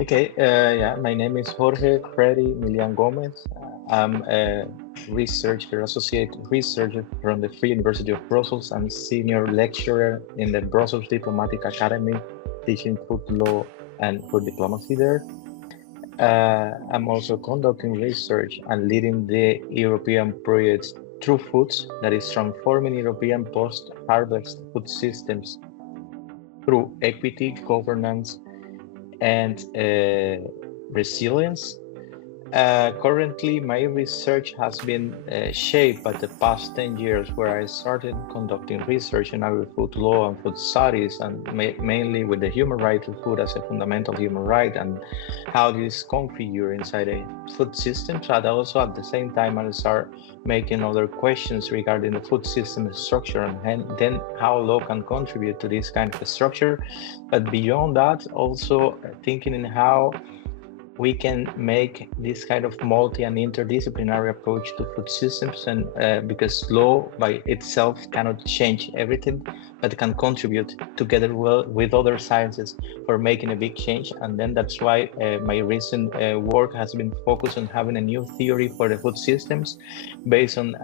Okay, yeah, my name is Jorge Freddy Milian Gómez. I'm a researcher, associate researcher from the Free University of Brussels. I'm senior lecturer in the Brussels Diplomatic Academy, teaching food law and food diplomacy there. I'm also conducting research and leading the European project True Foods, that is transforming European post-harvest food systems through equity, governance, and resilience. Currently, my research has been shaped by the past 10 years, where I started conducting research in agri-food law and food studies, and mainly with the human right to food as a fundamental human right and how this configure inside a food system. But also at the same time, I start making other questions regarding the food system structure and then how law can contribute to this kind of structure. But beyond that, also thinking in how we can make this kind of multi and interdisciplinary approach to food systems, and because law by itself cannot change everything, but it can contribute together well with other sciences for making a big change. And then that's why my recent work has been focused on having a new theory for the food systems based on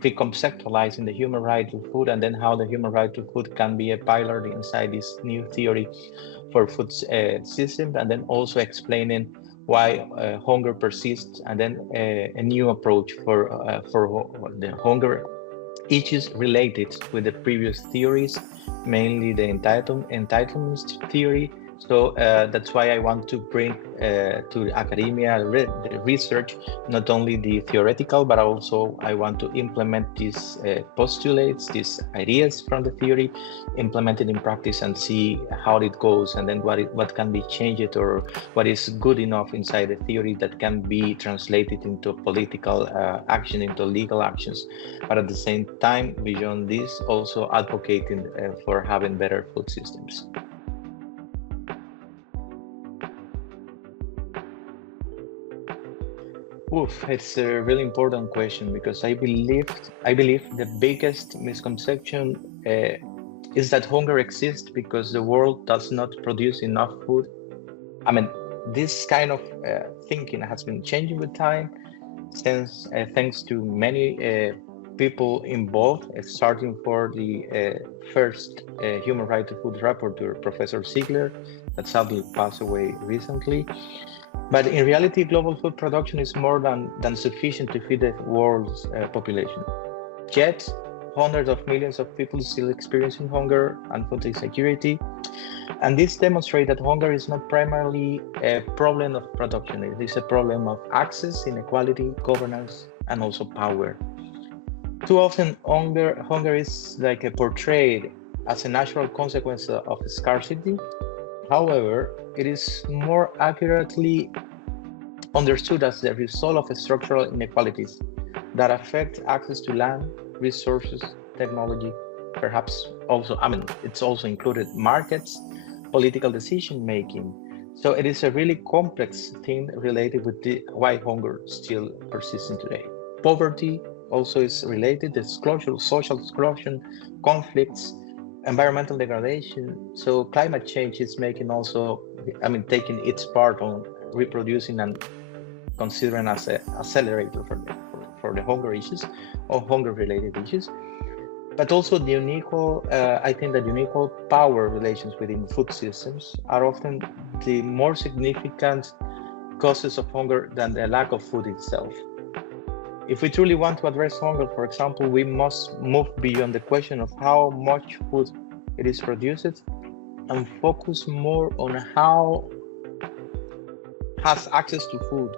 reconceptualizing the human right to food, and then how the human right to food can be a pillar inside this new theory for food systems, and then also explaining why hunger persists, and then a new approach for the hunger issues related with the previous theories, mainly the entitlements theory. So that's why I want to bring to academia the research, not only the theoretical, but also I want to implement these postulates, these ideas from the theory, implement it in practice and see how it goes, and then what can be changed, or what is good enough inside the theory that can be translated into political action, into legal actions. But at the same time, beyond this, also advocating for having better food systems. Oof, it's a really important question, because I believe the biggest misconception is that hunger exists because the world does not produce enough food. I mean, this kind of thinking has been changing with time, since thanks to many people involved, starting for the first human right to food rapporteur, Professor Ziegler, that sadly passed away recently. But in reality, global food production is more than sufficient to feed the world's population. Yet, hundreds of millions of people still experiencing hunger and food insecurity. And this demonstrates that hunger is not primarily a problem of production, it is a problem of access, inequality, governance, and also power. Too often, hunger is like a portrayed as a natural consequence of scarcity. However, it is more accurately understood as the result of structural inequalities that affect access to land, resources, technology, perhaps also, it's also included markets, political decision making. So it is a really complex thing related with why hunger still persists today. Poverty also is related, exclusion, social exclusion, conflicts, environmental degradation. So climate change is making also, taking its part on reproducing and considering as an accelerator for the hunger issues or hunger related issues. But also the unequal, I think that unequal power relations within food systems are often the more significant causes of hunger than the lack of food itself. If we truly want to address hunger, for example, we must move beyond the question of how much food it is produced and focus more on how has access to food,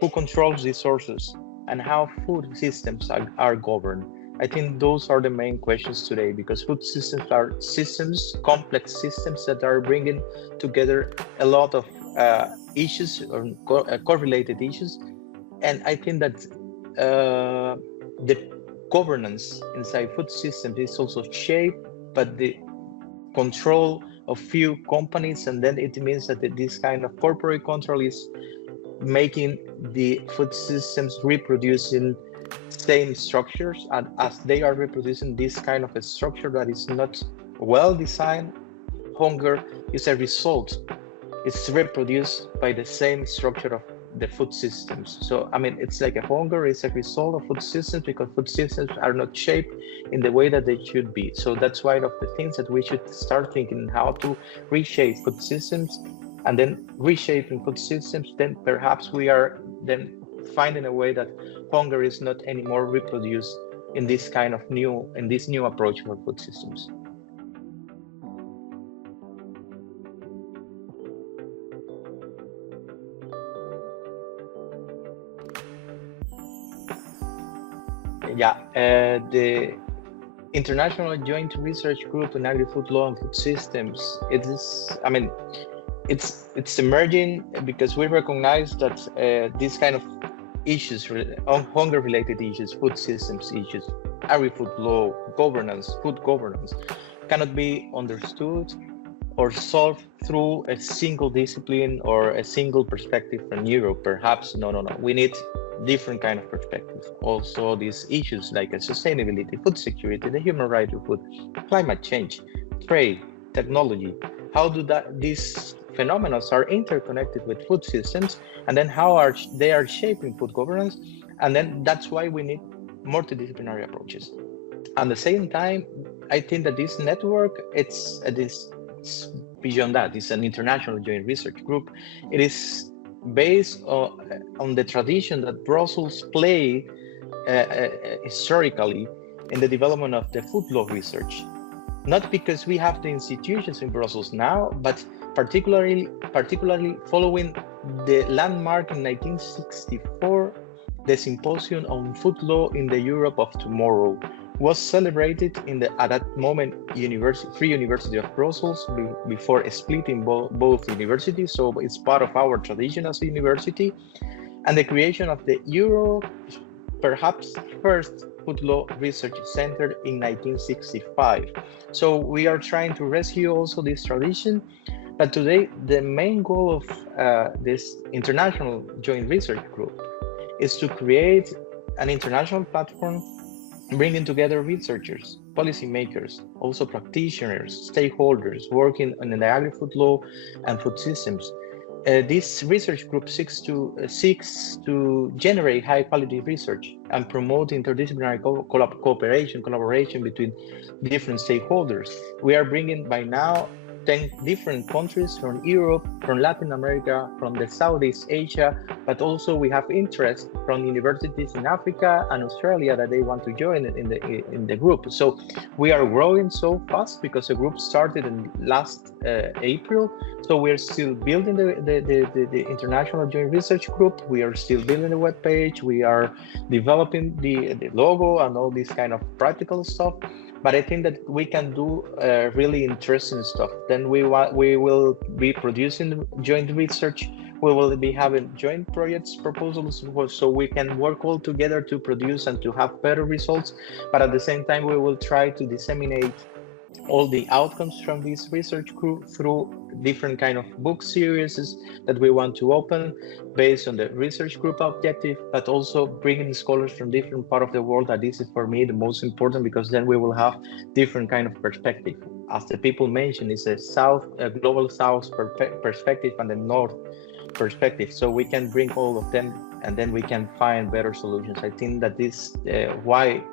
who controls resources, and how food systems are governed. I think those are the main questions today, because food systems are systems, complex systems that are bringing together a lot of issues or correlated issues. And I think that the governance inside food systems is also shaped by the control of few companies, and then it means that this kind of corporate control is making the food systems reproducing same structures, and as they are reproducing this kind of a structure that is not well designed, hunger is a result. is reproduced by the same structure of the food systems. So, I mean, it's like a hunger is a result of food systems because food systems are not shaped in the way that they should be. So that's one of the things that we should start thinking how to reshape food systems, and then reshaping food systems, then perhaps we are then finding a way that hunger is not anymore reproduced in this kind of new approach for food systems. Yeah, the International Joint Research Group in Agri-Food Law and Food Systems. It is, I mean, it's emerging because we recognize that these kind of issues, hunger-related issues, food systems issues, agri-food law, governance, food governance, cannot be understood or solved through a single discipline or a single perspective from Europe. Perhaps, no. We need different kind of perspectives. Also, these issues like sustainability, food security, the human right to food, climate change, trade, technology. How do these phenomena are interconnected with food systems, and then how they are shaping food governance? And then that's why we need multidisciplinary approaches. At the same time, I think that this network, it's beyond that. It's an international joint research group. It is based on the tradition that Brussels played historically in the development of the food law research. Not because we have the institutions in Brussels now, but particularly following the landmark in 1964, the Symposium on Food Law in the Europe of Tomorrow was celebrated in the, at that moment, Free University of Brussels before splitting both universities. So it's part of our tradition as a university, and the creation of the Europe, perhaps first food law research center in 1965. So we are trying to rescue also this tradition. But today, the main goal of this international joint research group is to create an international platform bringing together researchers, policymakers, also practitioners, stakeholders working on the agri-food law and food systems. This research group seeks to generate high-quality research and promote interdisciplinary collaboration between different stakeholders. We are bringing by now 10 different countries from Europe, from Latin America, from the Southeast Asia, but also we have interest from universities in Africa and Australia that they want to join in the group. So we are growing so fast because the group started in last April. So we're still building the International Joint Research Group. We are still building the webpage. We are developing the logo and all this kind of practical stuff. But I think that we can do really interesting stuff. Then we will be producing joint research. We will be having joint projects, proposals, so we can work all together to produce and to have better results. But at the same time, we will try to disseminate all the outcomes from this research group through different kind of book series that we want to open based on the research group objective, but also bringing scholars from different part of the world. That this is for me the most important, because then we will have different kind of perspective. As the people mentioned, it's a global south perspective and the north perspective. So we can bring all of them and then we can find better solutions. I think that this why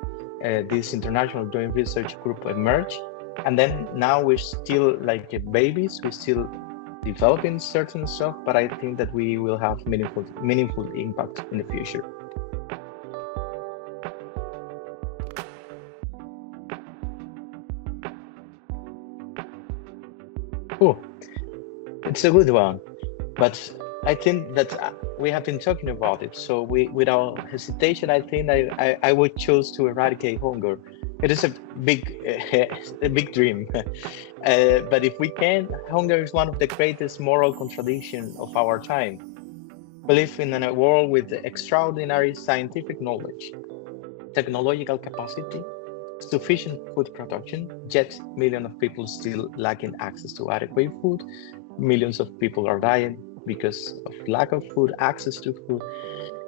this international joint research group emerged. And then now we're still like babies, we're still developing certain stuff, but I think that we will have meaningful impact in the future. Oh, it's a good one, but I think that we have been talking about it. So without hesitation, I think I would choose to eradicate hunger. It is a big dream, but if we can, hunger is one of the greatest moral contradictions of our time. We live in a world with extraordinary scientific knowledge, technological capacity, sufficient food production, yet millions of people still lacking access to adequate food. Millions of people are dying because of lack of food, access to food,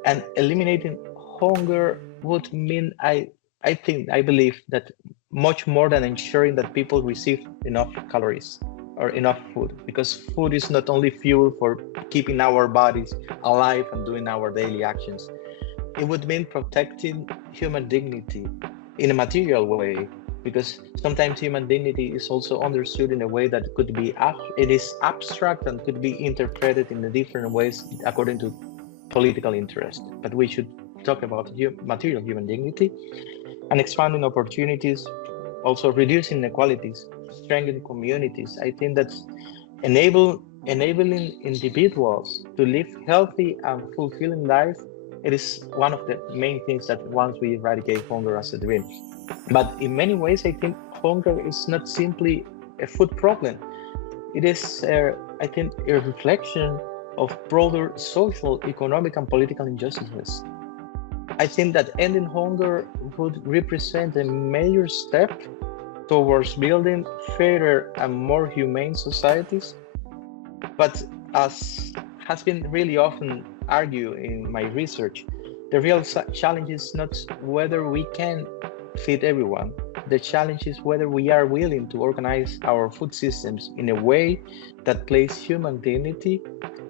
and eliminating hunger would mean I believe that much more than ensuring that people receive enough calories. or enough food, because food is not only fuel for keeping our bodies alive and doing our daily actions. It would mean protecting human dignity in a material way, because sometimes human dignity is also understood in a way that could be it is abstract and could be interpreted in different ways according to political interest. But we should talk about material human dignity and expanding opportunities, also reducing inequalities, strengthening communities. I think that's enabling individuals to live healthy and fulfilling life. It is one of the main things that once we eradicate hunger as a dream. But in many ways, I think hunger is not simply a food problem. It is, I think, a reflection of broader social, economic, and political injustices. I think that ending hunger would represent a major step towards building fairer and more humane societies. But as has been really often argued in my research, the real challenge is not whether we can feed everyone. The challenge is whether we are willing to organize our food systems in a way that places human dignity,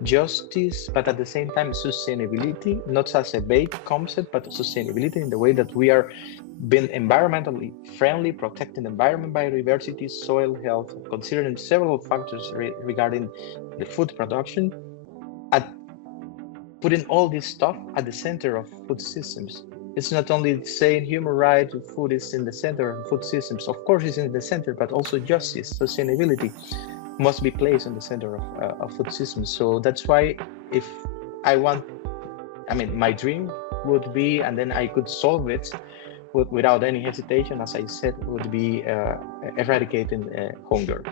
justice, but at the same time sustainability, not as a vague concept, but sustainability in the way that we are being environmentally friendly, protecting environment, biodiversity, soil health, considering several factors regarding the food production, and putting all this stuff at the center of food systems. It's not only saying human rights, food is in the center of food systems. Of course, it's in the center, but also justice, sustainability must be placed in the center of food systems. So that's why if my dream would be, and then I could solve it without any hesitation, as I said, would be eradicating hunger.